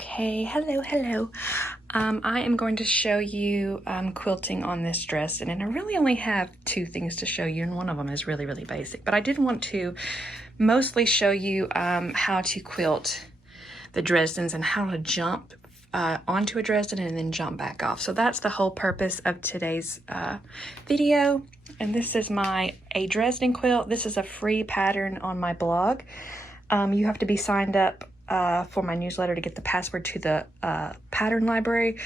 Okay, hello. I am going to show you quilting on this dress, and I really only have two things to show you, and one of them is really basic. But I did want to mostly show you how to quilt the Dresdens and how to jump onto a Dresden and then jump back off. So that's the whole purpose of today's video. And this is a Dresden quilt. This is a free pattern on my blog. You have to be signed up for my newsletter to get the password to the pattern library,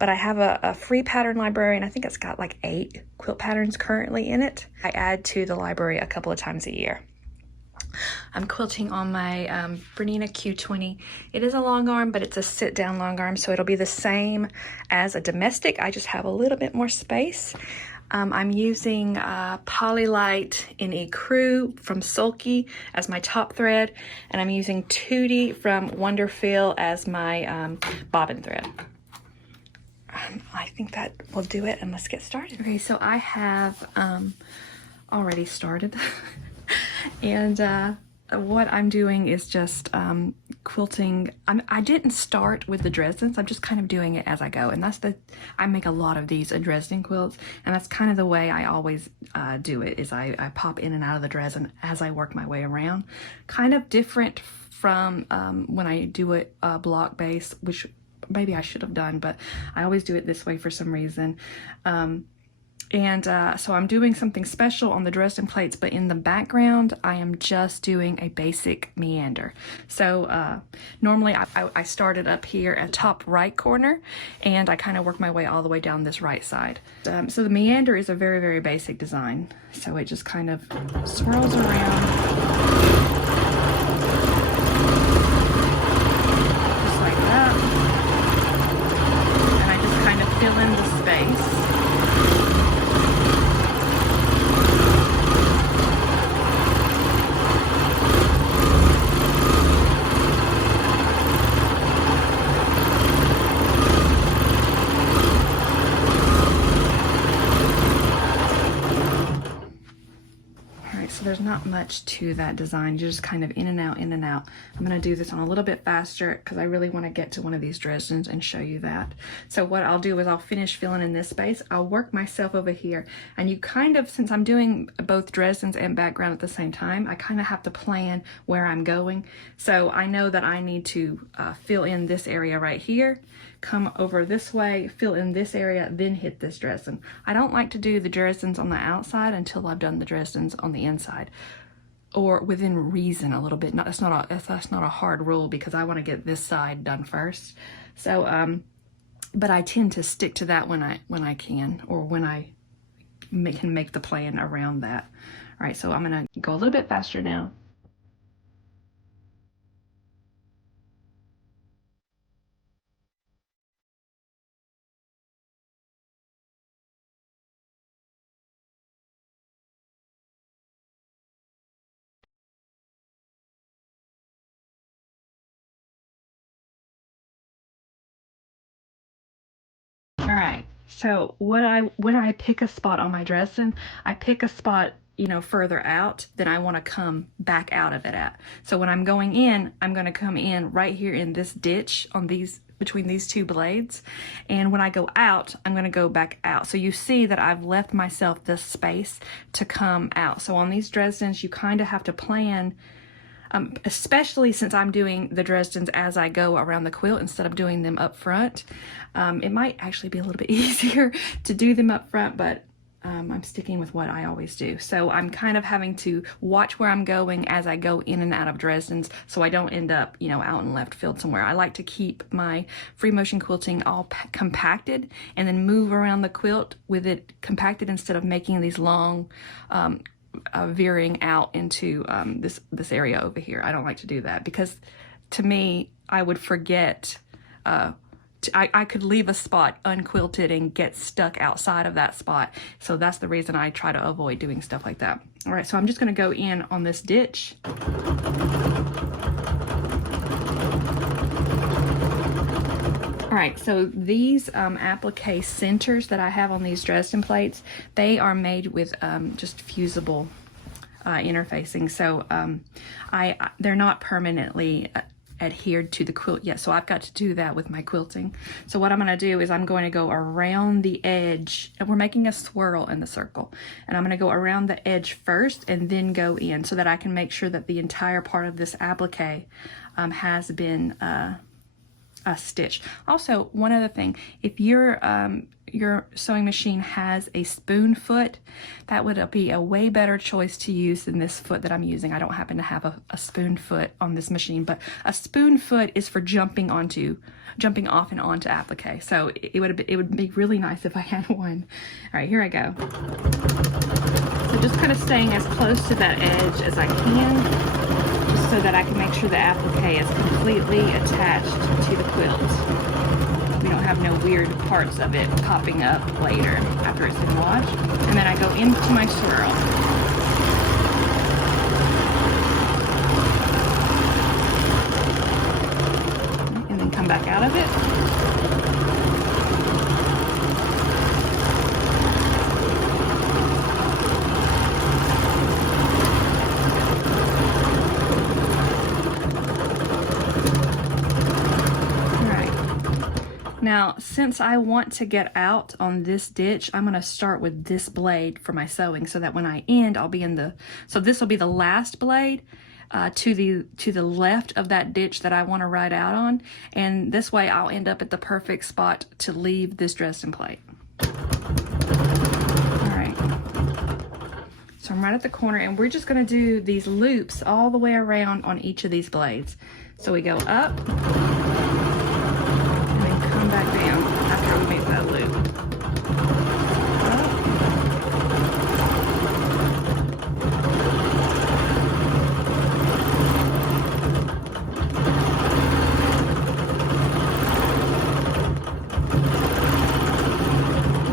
but I have a free pattern library, and I think it's got like 8 quilt patterns currently in it. I add to the library a couple of times a year. I'm quilting on my Bernina Q20. It is a long arm, but it's a sit down long arm, so it'll be the same as a domestic. I just have a little bit more space. I'm using Polylite in Ecru from Sulky as my top thread, and I'm using Tootie from Wonderfeel as my bobbin thread. I think that will do it, and let's get started. Okay, so I have already started, and what I'm doing is just quilting. I didn't start with the Dresdens. I'm just kind of doing it as I go, and I make a lot of these Dresden quilts, and that's kind of the way I always do it. Is I pop in and out of the Dresden as I work my way around. Kind of different from when I do it block base, which maybe I should have done, but I always do it this way for some reason. So I'm doing something special on the Dresden plates, but in the background, I am just doing a basic meander. So normally I started up here at top right corner, and I kind of work my way all the way down this right side. So the meander is a very basic design. So it just kind of swirls around, just like that. And I just kind of fill in the space. So there's not much to that design. You're just kind of in and out. I'm going to do this on a little bit faster because I really want to get to one of these Dresdens and show you that. So what I'll do is I'll finish filling in this space. I'll work myself over here, and you kind of, since I'm doing both Dresdens and background at the same time, I kind of have to plan where I'm going. So I know that I need to fill in this area right here, come over this way, fill in this area, then hit this Dresden. I don't like to do the Dresdens on the outside until I've done the Dresdens on the inside, or within reason a little bit. That's not a hard rule because I want to get this side done first. So, but I tend to stick to that when I can, or when I can make the plan around that. All right, so I'm gonna go a little bit faster now. All right, so when I pick a spot on my Dresden, I pick a spot, further out than I want to come back out of it at. So when I'm going in, I'm going to come in right here in this ditch between these two blades, and when I go out, I'm going to go back out. So you see that I've left myself this space to come out. So on these Dresdens, you kind of have to plan. Especially since I'm doing the Dresdens as I go around the quilt instead of doing them up front. It might actually be a little bit easier to do them up front, but I'm sticking with what I always do. So I'm kind of having to watch where I'm going as I go in and out of Dresdens, so I don't end up, out in left field somewhere. I like to keep my free motion quilting all compacted and then move around the quilt with it compacted instead of making these long veering out into this area over here. I don't like to do that because, to me, I would forget. I could leave a spot unquilted and get stuck outside of that spot. So that's the reason I try to avoid doing stuff like that. All right, so I'm just going to go in on this ditch. All right, so these applique centers that I have on these Dresden plates, they are made with just fusible interfacing. So they're not permanently adhered to the quilt yet, so I've got to do that with my quilting. So what I'm going to do is I'm going to go around the edge, and we're making a swirl in the circle, and I'm going to go around the edge first and then go in so that I can make sure that the entire part of this applique has been stitched. Also, one other thing, if your sewing machine has a spoon foot, that would be a way better choice to use than this foot that I'm using. I don't happen to have a spoon foot on this machine, but a spoon foot is for jumping off and onto applique. So it would be really nice if I had one. All right, here I go. So just kind of staying as close to that edge as I can, just so that I can make sure the applique is completely attached to the quilt. We don't have no weird parts of it popping up later after it's been washed. And then I go into my swirl. And then come back out of it. Now, since I want to get out on this ditch, I'm going to start with this blade for my sewing so that when I end, I'll be in the, so this will be the last blade to the left of that ditch that I want to ride out on. And this way I'll end up at the perfect spot to leave this Dresden plate. All right. So I'm right at the corner, and we're just going to do these loops all the way around on each of these blades. So we go up, come back down after we make that loop.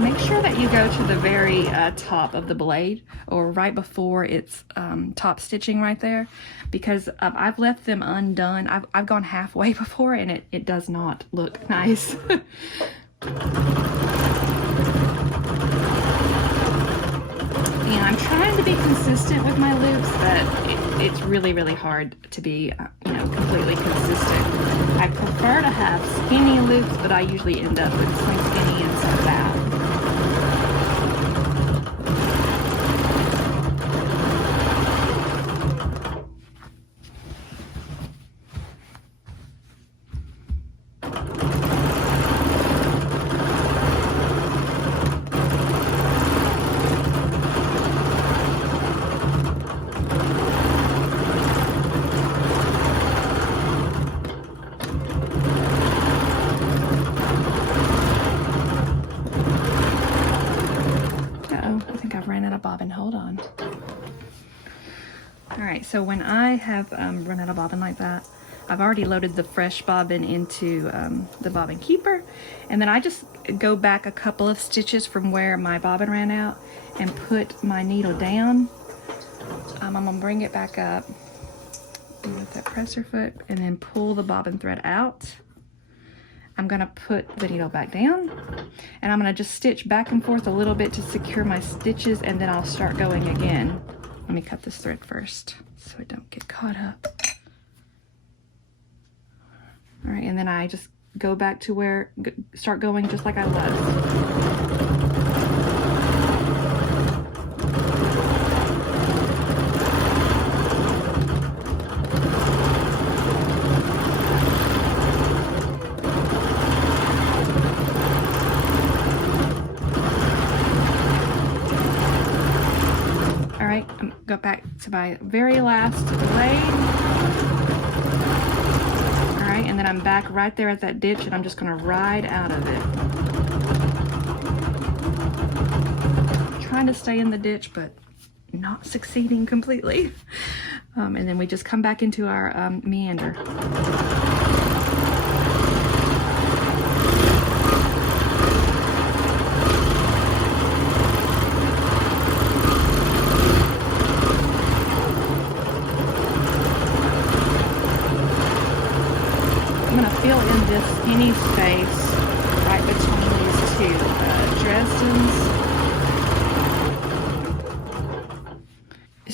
Make sure that you go to the very top of the blade, or right before it's top stitching right there, because I've left them undone. I've gone halfway before, and it does not look nice. And I'm trying to be consistent with my loops, but it's really, really hard to be, completely consistent. I prefer to have skinny loops, but I usually end up with some skinny and some fat. Bobbin, hold on. All right, so when I have run out of bobbin like that, I've already loaded the fresh bobbin into the bobbin keeper, and then I just go back a couple of stitches from where my bobbin ran out and put my needle down. I'm gonna bring it back up with that presser foot and then pull the bobbin thread out. I'm gonna put the needle back down, and I'm gonna just stitch back and forth a little bit to secure my stitches, and then I'll start going again. Let me cut this thread first so I don't get caught up. All right, and then I just go back to where, start going just like I was. Go back to my very last blade. All right, and then I'm back right there at that ditch, and I'm just gonna ride out of it. I'm trying to stay in the ditch, but not succeeding completely. And then we just come back into our meander. Fill in this skinny space right between these two Dresdens.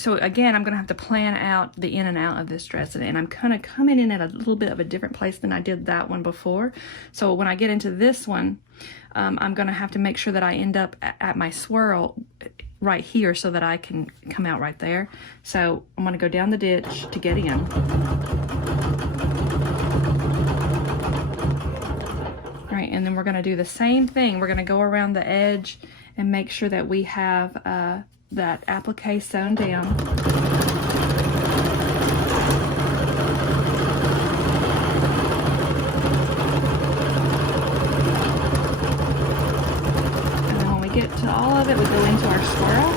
so again, I'm going to have to plan out the in and out of this Dresden, and I'm kind of coming in at a little bit of a different place than I did that one before. So when I get into this one, I'm going to have to make sure that I end up at my swirl right here so that I can come out right there. So I'm going to go down the ditch to get in. All right, and then we're going to do the same thing. We're going to go around the edge and make sure that we have that applique sewn down. And then when we get to all of it, we go into our swirl.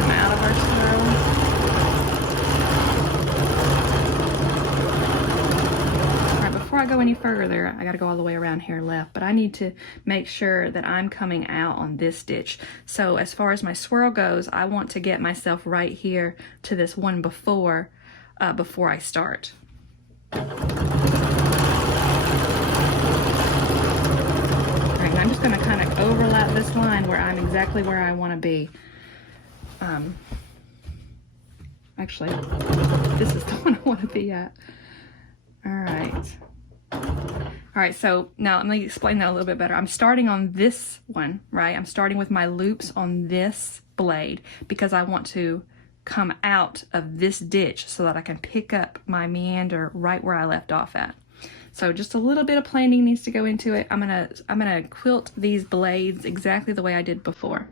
Come out of our swirl. Before I go any further, I got to go all the way around here left, but I need to make sure that I'm coming out on this stitch. So as far as my swirl goes, I want to get myself right here to this one before I start. All right, I'm just going to kind of overlap this line where I'm exactly where I want to be. Actually, this is the one I want to be at. All right. All right, so now let me explain that a little bit better. I'm starting on this one, right? I'm starting with my loops on this blade because I want to come out of this ditch so that I can pick up my meander right where I left off at. So just a little bit of planning needs to go into it. I'm gonna quilt these blades exactly the way I did before.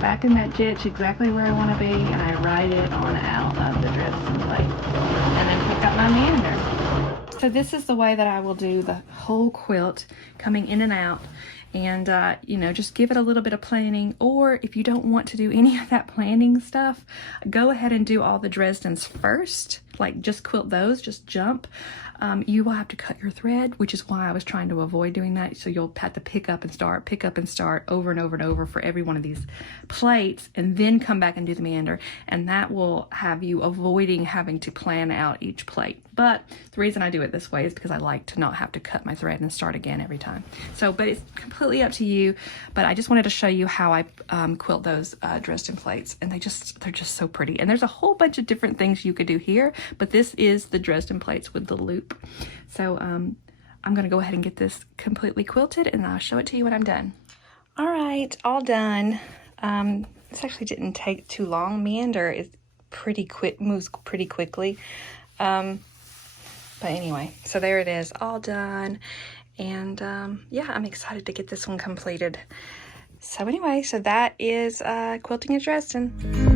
Back in that ditch exactly where I want to be, and I ride it on out of the Dresden plate and then pick up my meander. So this is the way that I will do the whole quilt, coming in and out, and you know, just give it a little bit of planning. Or if you don't want to do any of that planning stuff, go ahead and do all the Dresdens first, like just quilt those, just jump. You will have to cut your thread, which is why I was trying to avoid doing that. So you'll have to pick up and start over and over and over for every one of these plates, and then come back and do the meander. And that will have you avoiding having to plan out each plate. But the reason I do it this way is because I like to not have to cut my thread and start again every time. So, but it's completely up to you. But I just wanted to show you how I quilt those Dresden plates, and they're just so pretty. And there's a whole bunch of different things you could do here, but this is the Dresden plates with the loop. So I'm gonna go ahead and get this completely quilted, and I'll show it to you when I'm done. All right, all done. This actually didn't take too long. Meander is pretty quick, moves pretty quickly. But anyway, so there it is, all done. And yeah, I'm excited to get this one completed. So anyway, so that is Quilting a Dresden.